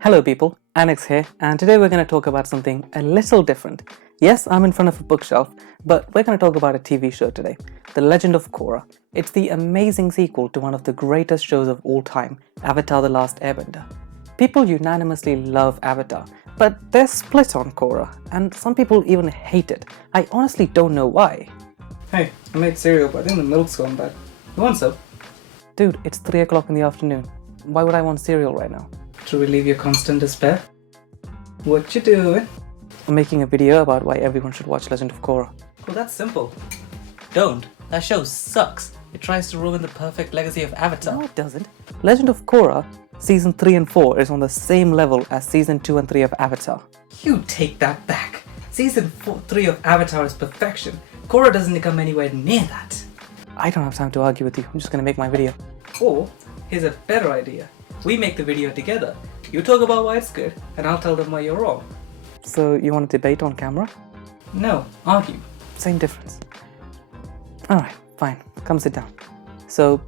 Hello people, Anex here, and today we're going to talk about something a little different. Yes, I'm in front of a bookshelf, but we're going to talk about a TV show today, The Legend of Korra. It's the amazing sequel to one of the greatest shows of all time, Avatar: The Last Airbender. People unanimously love Avatar, but they're split on Korra, and some people even hate it. I honestly don't know why. Hey, I made cereal, but I think the milk's gone bad. You want some? Dude, it's 3 o'clock in the afternoon. Why would I want cereal right now? To relieve your constant despair? What you doing? I'm making a video about why everyone should watch Legend of Korra. Well, that's simple. Don't. That show sucks. It tries to ruin the perfect legacy of Avatar. No, it doesn't. Legend of Korra, Season 3 and 4 is on the same level as Season 2 and 3 of Avatar. You take that back. Season 3 of Avatar is perfection. Korra doesn't come anywhere near that. I don't have time to argue with you. I'm just gonna make my video. Or, here's a better idea. We make the video together. You talk about why it's good, and I'll tell them why you're wrong. So you want to debate on camera? No, argue. Same difference. Alright, fine. Come sit down. So,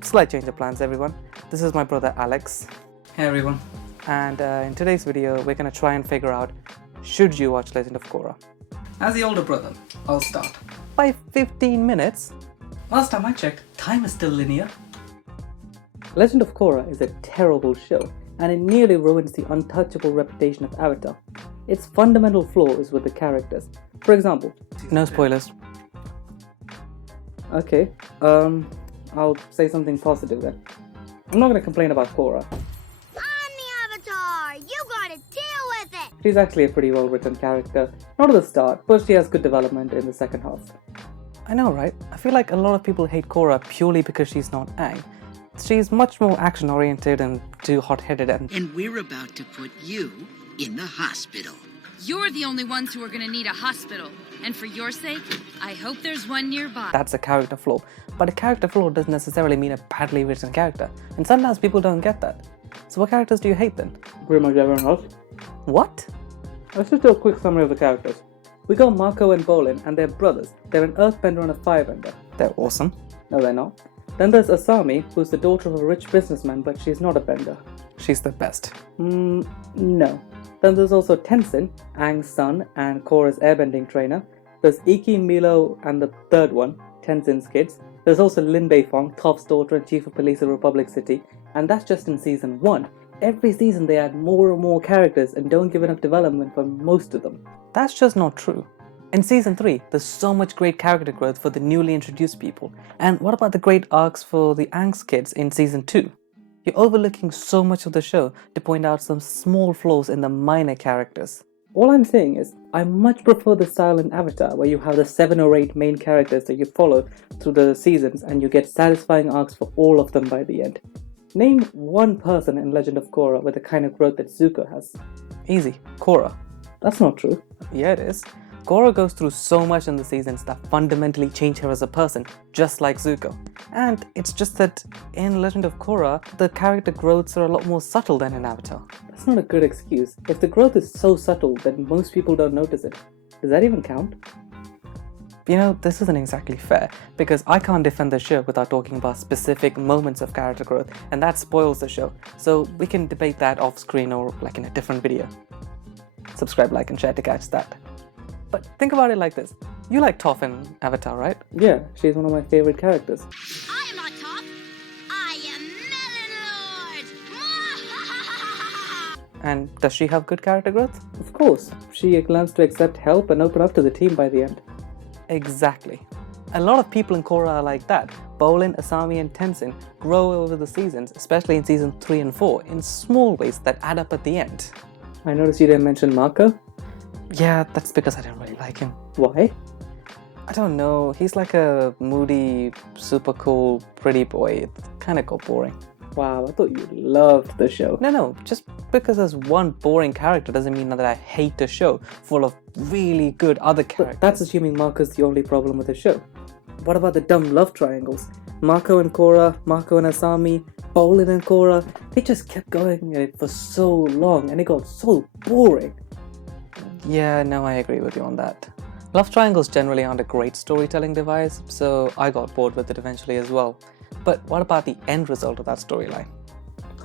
slight change of plans, everyone. This is my brother Alex. Hey everyone. And in today's video, we're going to try and figure out, should you watch Legend of Korra? As the older brother, I'll start. By 15 minutes? Last time I checked, time is still linear. Legend of Korra is a terrible show, and it nearly ruins the untouchable reputation of Avatar. Its fundamental flaw is with the characters. For example, no spoilers. Okay, I'll say something positive then. I'm not going to complain about Korra. I'm the Avatar! You gotta deal with it! She's actually a pretty well written character. Not at the start, but she has good development in the second half. I know, right? I feel like a lot of people hate Korra purely because she's not Aang. She's much more action-oriented and too hot-headed and we're about to put you in the hospital. You're the only ones who are gonna need a hospital. And for your sake, I hope there's one nearby. That's a character flaw. But a character flaw doesn't necessarily mean a badly written character. And sometimes people don't get that. So what characters do you hate then? Pretty much everyone else. What? Let's just do a quick summary of the characters. We got Mako and Bolin, and they're brothers. They're an earthbender and a firebender. They're awesome. No, they're not. Then there's Asami, who's the daughter of a rich businessman, but she's not a bender. She's the best. No. Then there's also Tenzin, Aang's son and Korra's airbending trainer. There's Iki, Milo, and the third one, Tenzin's kids. There's also Lin Beifong, Toph's daughter and chief of police of Republic City. And that's just in season 1. Every season they add more and more characters and don't give enough development for most of them. That's just not true. In Season 3, there's so much great character growth for the newly introduced people. And what about the great arcs for the Aang's kids in Season 2? You're overlooking so much of the show to point out some small flaws in the minor characters. All I'm saying is, I much prefer the style in Avatar where you have the 7 or 8 main characters that you follow through the seasons and you get satisfying arcs for all of them by the end. Name one person in Legend of Korra with the kind of growth that Zuko has. Easy, Korra. That's not true. Yeah, it is. Korra goes through so much in the seasons that fundamentally change her as a person, just like Zuko. And it's just that in Legend of Korra, the character growths are a lot more subtle than in Avatar. That's not a good excuse. If the growth is so subtle that most people don't notice it, does that even count? You know, this isn't exactly fair, because I can't defend the show without talking about specific moments of character growth, and that spoils the show. So we can debate that off screen or like in a different video. Subscribe, like, and share to catch that. But think about it like this. You like Toph in Avatar, right? Yeah, she's one of my favorite characters. I am not Toph. I am Melon Lord! And does she have good character growth? Of course. She learns to accept help and open up to the team by the end. Exactly. A lot of people in Korra are like that. Bolin, Asami and Tenzin grow over the seasons, especially in Season 3 and 4, in small ways that add up at the end. I noticed you didn't mention Mako. Yeah, that's because I didn't really like him. Why? I don't know, he's like a moody, super cool, pretty boy. It kind of got boring. Wow, I thought you loved the show. No, just because there's one boring character doesn't mean that I hate the show full of really good other characters. But that's assuming Marco's the only problem with the show. What about the dumb love triangles? Mako and Korra, Mako and Asami, Bolin and Korra, they just kept going at it for so long and it got so boring. Yeah, no, I agree with you on that. Love triangles generally aren't a great storytelling device, so I got bored with it eventually as well. But what about the end result of that storyline?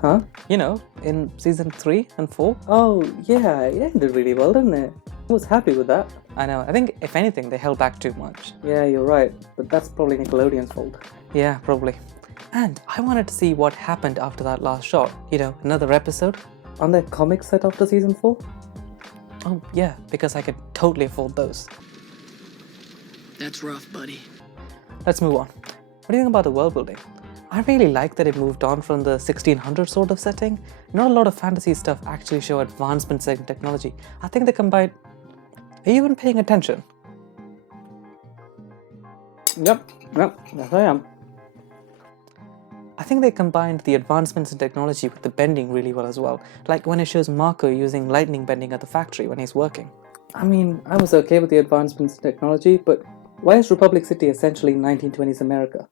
Huh? You know, in season 3 and 4. Oh, yeah, it ended really well, didn't it? I was happy with that. I know, I think if anything, they held back too much. Yeah, you're right, but that's probably Nickelodeon's fault. Yeah, probably. And I wanted to see what happened after that last shot. You know, another episode. Aren't there comics set after season 4? Oh, yeah, because I could totally afford those. That's rough, buddy. Let's move on. What do you think about the world building? I really like that it moved on from the 1600 sort of setting. Not a lot of fantasy stuff actually show advancements in technology. I think they combine... Are you even paying attention? Yep, yes I am. I think they combined the advancements in technology with the bending really well as well. Like when it shows Marco using lightning bending at the factory when he's working. I mean, I was okay with the advancements in technology, but why is Republic City essentially 1920s America?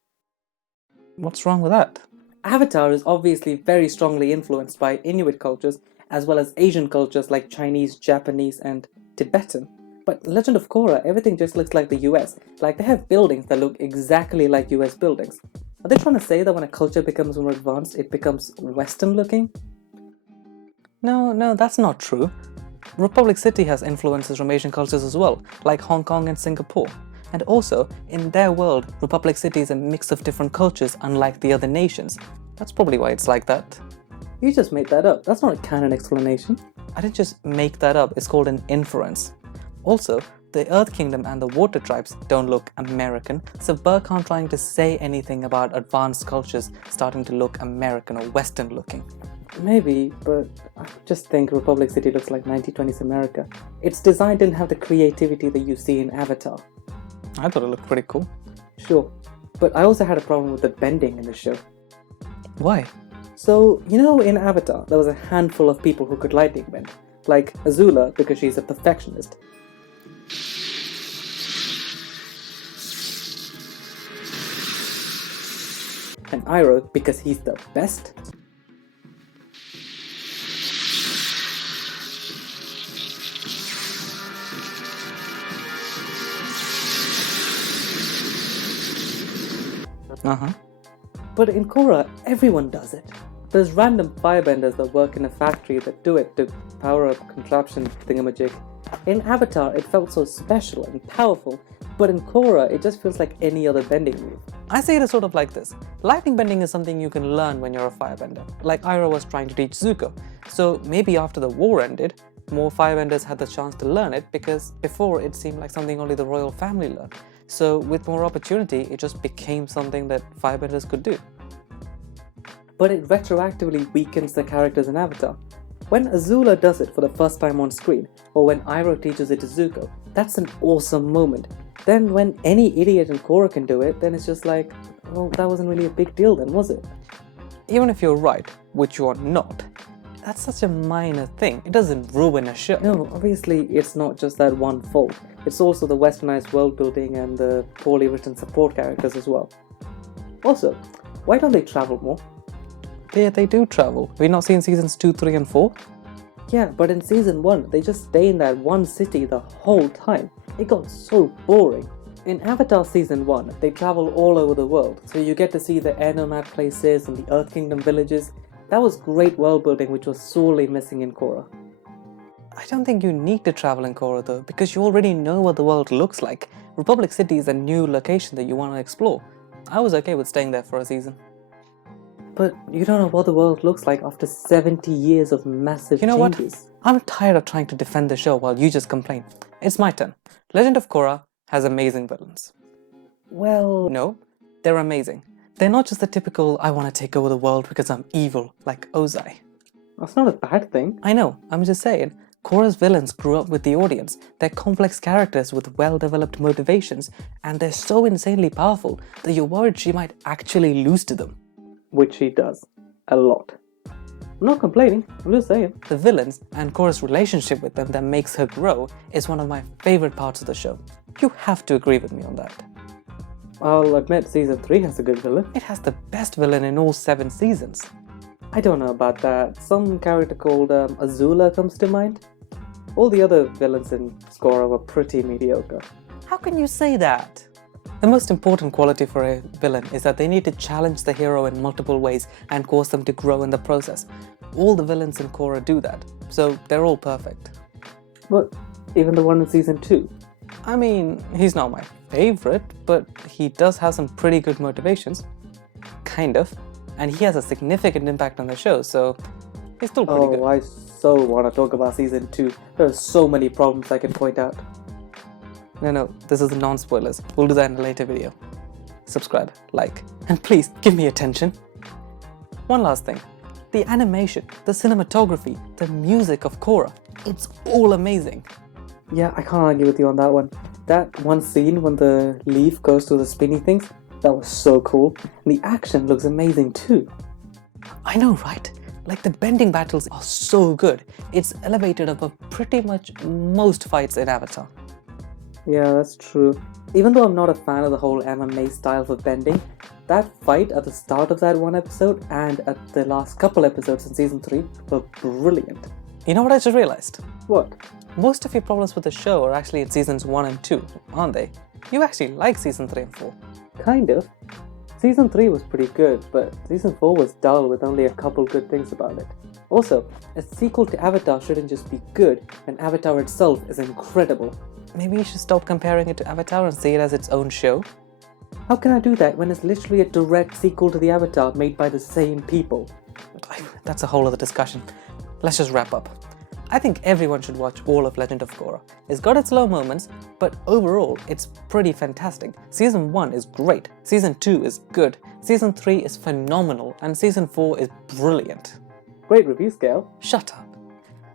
What's wrong with that? Avatar is obviously very strongly influenced by Inuit cultures as well as Asian cultures like Chinese, Japanese and Tibetan. But Legend of Korra, everything just looks like the US. Like they have buildings that look exactly like US buildings. Are they trying to say that when a culture becomes more advanced, it becomes Western looking? No, that's not true. Republic City has influences from Asian cultures as well, like Hong Kong and Singapore. And also, in their world, Republic City is a mix of different cultures unlike the other nations. That's probably why it's like that. You just made that up. That's not a canon explanation. I didn't just make that up. It's called an inference. Also, the Earth Kingdom and the Water Tribes don't look American, so Burke aren't trying to say anything about advanced cultures starting to look American or Western looking. Maybe, but I just think Republic City looks like 1920s America. Its design didn't have the creativity that you see in Avatar. I thought it looked pretty cool. Sure, but I also had a problem with the bending in the show. Why? So, you know in Avatar, there was a handful of people who could lightning bend. Like Azula, because she's a perfectionist. And Iroh, because he's the best. But in Korra, everyone does it. There's random firebenders that work in a factory that do it to power up contraption thingamajig. In Avatar, it felt so special and powerful, but in Korra, it just feels like any other bending move. I say it as sort of like this. Lightning bending is something you can learn when you're a firebender, like Iroh was trying to teach Zuko. So maybe after the war ended, more firebenders had the chance to learn it because before it seemed like something only the royal family learned. So with more opportunity, it just became something that firebenders could do. But it retroactively weakens the characters in Avatar. When Azula does it for the first time on screen, or when Iroh teaches it to Zuko, that's an awesome moment. Then when any idiot in Korra can do it, then it's just like, well, that wasn't really a big deal then, was it? Even if you're right, which you are not, that's such a minor thing. It doesn't ruin a show. No, obviously it's not just that one fault. It's also the westernized world building and the poorly written support characters as well. Also, why don't they travel more? Yeah, they do travel. Have you not seen seasons 2, 3 and 4? Yeah, but in season 1, they just stay in that one city the whole time. It got so boring. In Avatar season 1, they travel all over the world, so you get to see the air nomad places and the Earth Kingdom villages. That was great world building which was sorely missing in Korra. I don't think you need to travel in Korra though, because you already know what the world looks like. Republic City is a new location that you want to explore. I was okay with staying there for a season. But you don't know what the world looks like after 70 years of massive changes. You know what? I'm tired of trying to defend the show while you just complain. It's my turn. Legend of Korra has amazing villains. Well... No, they're amazing. They're not just the typical, I want to take over the world because I'm evil, like Ozai. That's not a bad thing. I know, I'm just saying. Korra's villains grew up with the audience. They're complex characters with well-developed motivations, and they're so insanely powerful that you're worried she might actually lose to them. Which she does. A lot. I'm not complaining, I'm just saying. The villains and Korra's relationship with them that makes her grow is one of my favorite parts of the show. You have to agree with me on that. I'll admit season 3 has a good villain. It has the best villain in all 7 seasons. I don't know about that. Some character called Azula comes to mind. All the other villains in Korra were pretty mediocre. How can you say that? The most important quality for a villain is that they need to challenge the hero in multiple ways and cause them to grow in the process. All the villains in Korra do that, so they're all perfect. But even the one in season 2? I mean, he's not my favorite, but he does have some pretty good motivations. Kind of. And he has a significant impact on the show, so he's still pretty good. Oh, I so want to talk about season 2. There are so many problems I can point out. No, this is non-spoilers. We'll do that in a later video. Subscribe, like, and please give me attention. One last thing. The animation, the cinematography, the music of Korra, it's all amazing. Yeah, I can't argue with you on that one. That one scene when the leaf goes to the spinny things, that was so cool. And the action looks amazing too. I know, right? Like, the bending battles are so good. It's elevated above pretty much most fights in Avatar. Yeah, that's true. Even though I'm not a fan of the whole MMA style for bending, that fight at the start of that one episode and at the last couple episodes in season 3 were brilliant. You know what I just realized? What? Most of your problems with the show are actually in seasons 1 and 2, aren't they? You actually like season 3 and 4. Kind of. Season 3 was pretty good, but season 4 was dull with only a couple good things about it. Also, a sequel to Avatar shouldn't just be good, and Avatar itself is incredible. Maybe you should stop comparing it to Avatar and see it as its own show? How can I do that when it's literally a direct sequel to the Avatar made by the same people? That's a whole other discussion. Let's just wrap up. I think everyone should watch all of Legend of Korra. It's got its low moments, but overall, it's pretty fantastic. Season 1 is great, Season 2 is good, Season 3 is phenomenal, and Season 4 is brilliant. Great review scale. Shut up.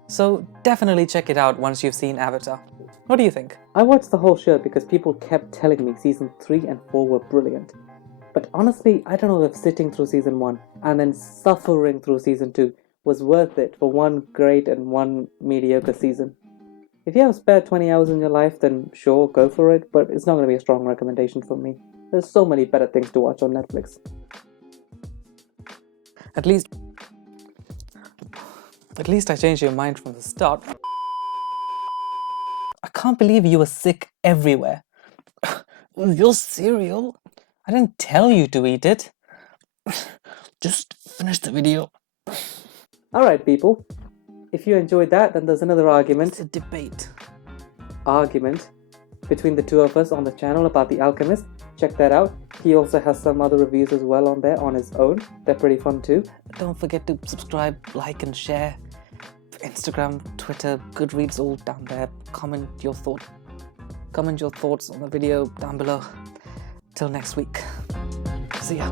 So definitely check it out once you've seen Avatar. What do you think? I watched the whole show because people kept telling me Season 3 and 4 were brilliant. But honestly, I don't know if sitting through Season 1 and then suffering through Season 2 was worth it for one great and one mediocre season. If you have spare 20 hours in your life, then sure, go for it, but it's not going to be a strong recommendation for me. There's so many better things to watch on Netflix. At least I changed your mind from the start. I can't believe you were sick everywhere. Your cereal? I didn't tell you to eat it. Just finish the video. Alright people, if you enjoyed that, then there's another It's a debate. argument between the two of us on the channel about The Alchemist. Check that out. He also has some other reviews as well on there on his own. They're pretty fun too. Don't forget to subscribe, like and share. Instagram, Twitter, Goodreads, all down there. Comment your thoughts on the video down below. Till next week. See ya.